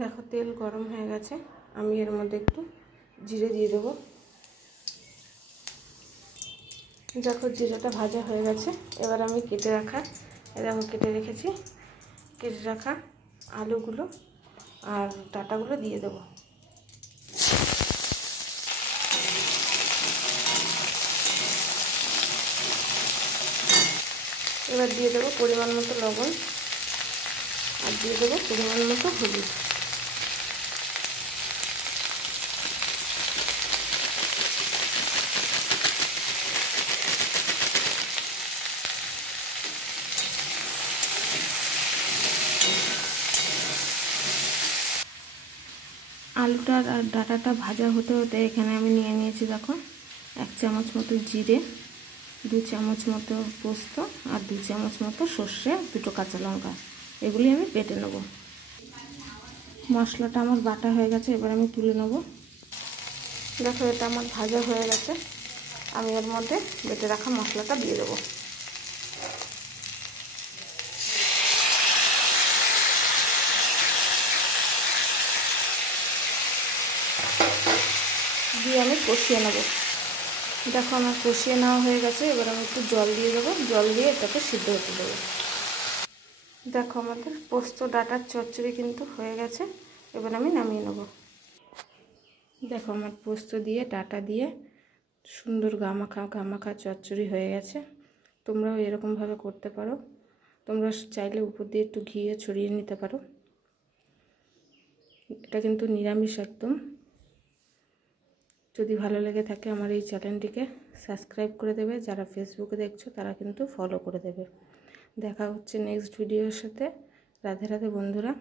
দেখো তেল গরম হয়ে গেছে, আমি এর মধ্যে একটু জিরে দিয়ে দেবো। দেখো জিরাটা ভাজা হয়ে গেছে। এবার আমি কেটে রাখা, দেখো কেটে রেখেছি, কেটে রাখা আলুগুলো আর ডাঁটাগুলো দিয়ে দেবো। এবার দিয়ে দেবো পরিমাণ মতো লবণ আর দিয়ে দেবো পরিমাণ মতো হলুদ। আলুটা আর ডাঁটাটা ভাজা হতে হতে এখানে আমি নিয়ে নিয়েছি দেখো 1 চামচ মতো জিরে, 2 চামচ মতো পোস্ত আর 2 চামচ মতো সর্ষে, 2টো কাঁচা লঙ্কা। এগুলি আমি বেটে নেব। মশলাটা আমার বাটা হয়ে গেছে, এবার আমি তুলে নেব। দেখো এটা আমার ভাজা হয়ে গেছে, আমি এর মধ্যে বেটে রাখা মশলাটা দিয়ে দেবো। দিয়ে আমি কষিয়ে নেব। দেখো আমার কষিয়ে নেওয়া হয়ে গেছে, এবার আমি একটু জল দিয়ে দেবো, জল দিয়ে এটাকে সিদ্ধ হতে দেবো। দেখো আমাদের পোস্ত ডাঁটার চচ্চড়ি কিন্তু হয়ে গেছে, এবার আমি নামিয়ে নেব। দেখো আমার পোস্ত দিয়ে ডাঁটা দিয়ে সুন্দর গামাখা চচ্চড়ি হয়ে গেছে। তোমরাও এরকমভাবে করতে পারো। তোমরা চাইলে উপর দিয়ে একটু ঘিয়ে ছড়িয়ে নিতে পারো। এটা কিন্তু নিরামিষ একদম। যদি ভালো লেগে থাকে আমার এই চ্যানেলটিকে সাবস্ক্রাইব করে দেবে, যারা ফেসবুকে দেখছো তারা কিন্তু ফলো করে দেবে। দেখা হচ্ছে নেক্সট ভিডিওর সাথে। রাধে রাধে বন্ধুরা।